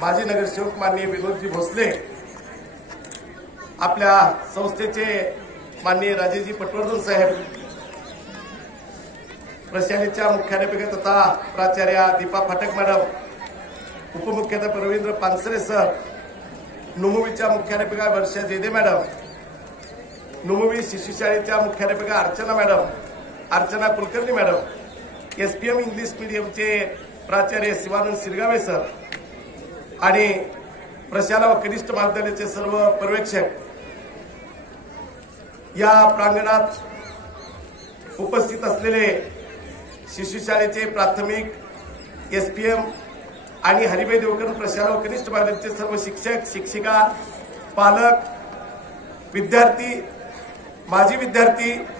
माजी नगरसेवक माननीय विनोदजी भोसले, आपल्या संस्थेचे माननीय राजेजी पटवर्धन साहेब, प्रशालेच्या मुख्याध्यापिका तथा प्राचार्या दीपा फाटक मॅडम, उपमुख्याध्यापक रवींद्र पानसरे सर, नुमुवीच्या मुख्याध्यापिका वर्षा जेदे मॅडम, नुमुवी शिशु शाळेच्या मुख्याध्यापिका Archana madam, Archana Kulkarni madam, SPM English मीडियमचे प्राचार्य शिवानंद सिरगावे सर आणि प्रशाला व कनिष्ठ महाविद्यालयाचे सर्व पर्यवेक्षक, या प्रांगणात उपस्थित असलेले शिशु शाळेचे प्राथमिक एसपीएम आणि हरिभाई देवकर प्रशाला व कनिष्ठ महाविद्यालयाचे सर्व शिक्षक, शिक्षिका, पालक, विद्यार्थी,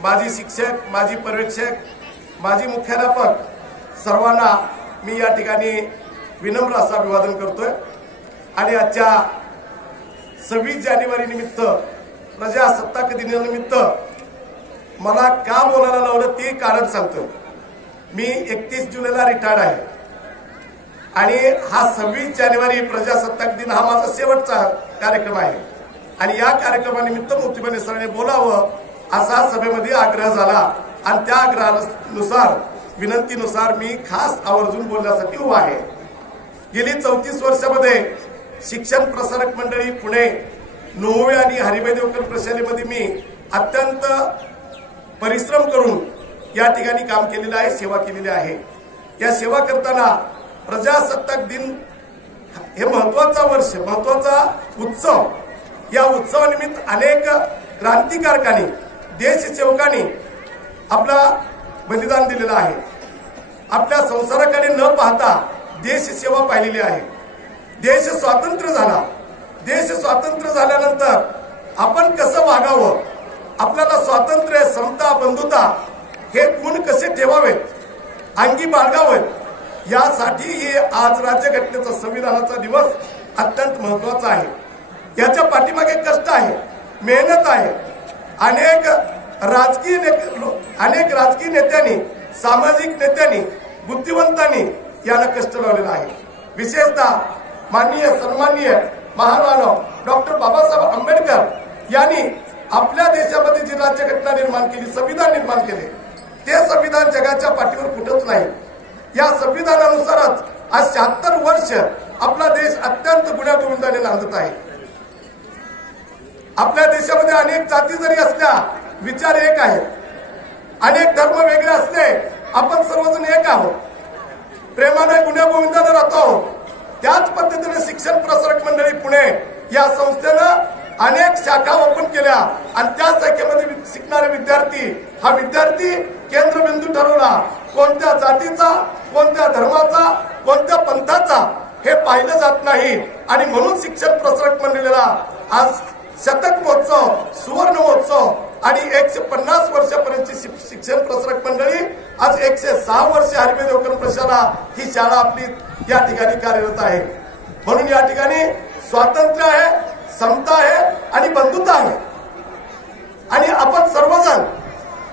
माजी शिक्षक, माजी पर्यवेक्षक, माजी मुख्याध्यापक, सर्वांना मी या ठिकाणी विनम्र असं अभिवादन करतोय। आणि आजच्या 26 जानेवारी निमित्त, प्रजासत्ताक दिनानिमित्त मला का बोलायला लावलं ते कारण सांगतो। मी 31 जुलैला रिटायर्ड आहे आणि हा 26 जानेवारी प्रजासत्ताक दिन हा माझा शेवटचा कार्यक्रम आहे आणि या कार्यक्रमानिमित्त मोतीबा सरांनी बोलावं असा सभेमध्ये आग्रह झाला आणि त्या आग्रहानुसार, विनंतीनुसार मी खास आवर्जून बोलण्यासाठी उभा आहे। गेली 34 वर्षामध्ये शिक्षण प्रसारक मंडळी पुणे, नुमुवी आणि हरिभाई देवकर प्रशालेमध्ये मी अत्यंत परिश्रम करून या ठिकाणी काम केलेलं आहे, सेवा केलेली आहे। या सेवा करताना प्रजासत्ताक दिन हे महत्वाचा वर्ष, महत्वाचा उत्सव, या उत्सवानिमित्त अनेक क्रांतिकारकांनी, देशसेवकांनी आपला बलिदान दिलेलं आहे। आपल्या संसाराकडे न पाहता देशसेवा पाहिलेली आहे। देश स्वातंत्र्य झाला, देश स्वातंत्र्य झाल्यानंतर आपण कसं वागावं, आपल्याला स्वातंत्र्य, समता, बंधुता हे गुण कसे ठेवावेत, अंगी बाळगावेत, यासाठी हे आज राज्यघटनेचा, संविधानाचा दिवस अत्यंत महत्वाचा आहे। याच्या पाठीमागे कष्ट आहे, मेहनत आहे। अनेक राजकीय नेत्यांनी, सामाजिक नेत्यांनी, बुद्धिवंतांनी याला कष्ट लावलेला आहे। विशेषतः माननीय सन्माननीय महामानव डॉक्टर बाबासाहेब आंबेडकर यांनी आपल्या देशामध्ये जी राज्यघटना निर्माण केली, संविधान निर्माण केले, ते संविधान जगाच्या पाठीवर कुठंच नाही। या संविधानानुसारच आज 76 वर्ष आपला देश अत्यंत गुण्यागोविंदाने नांदत आहे। आपल्या देशामध्ये अनेक जाती जरी असल्या, विचार एक आहेत, अनेक धर्म वेगळे असले, आपण सर्वजण एक आहोत, प्रेमाने गुण्यागोविंदाने राहतो। त्याच पद्धतीने शिक्षण प्रसारक मंडळी पुणे या संस्थेनं अनेक शाखा ओपन केल्या आणि त्या शाखेमध्ये शिकणारे विद्यार्थी, हा विद्यार्थी केंद्रबिंदू ठरवला। कोणत्या जातीचा, कोणत्या धर्माचा, कोणत्या पंथाचा हे पाहिलं जात नाही आणि म्हणून शिक्षण प्रसारक मंडळीला आज शतक महोत्सव, सुवर्ण महोत्सव आणि 150 वर्षापर्यंतची शिक्षण प्रसारक मंडळी आज 106 वर्ष हरिभाई देवकर प्रशाला ही शाळा आपली या ठिकाणी कार्यरत आहे। म्हणून या ठिकाणी स्वातंत्र्य आहे, समता आहे आणि बंधुता आहे आणि आपण सर्वजण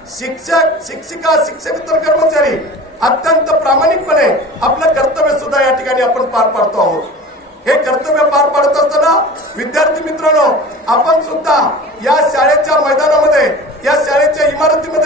शिक्षक, शिक्षिका, शिक्षकेतर कर्मचारी अत्यंत प्रामाणिकपणे आपलं कर्तव्य सुद्धा या ठिकाणी आपण पार पाडतो आहोत। हे कर्तव्य पार पाडत असताना विद्यार्थी मित्रांनो, आपण सुद्धा या शाळेच्या मैदानामध्ये, या शाळेच्या इमारतीमध्ये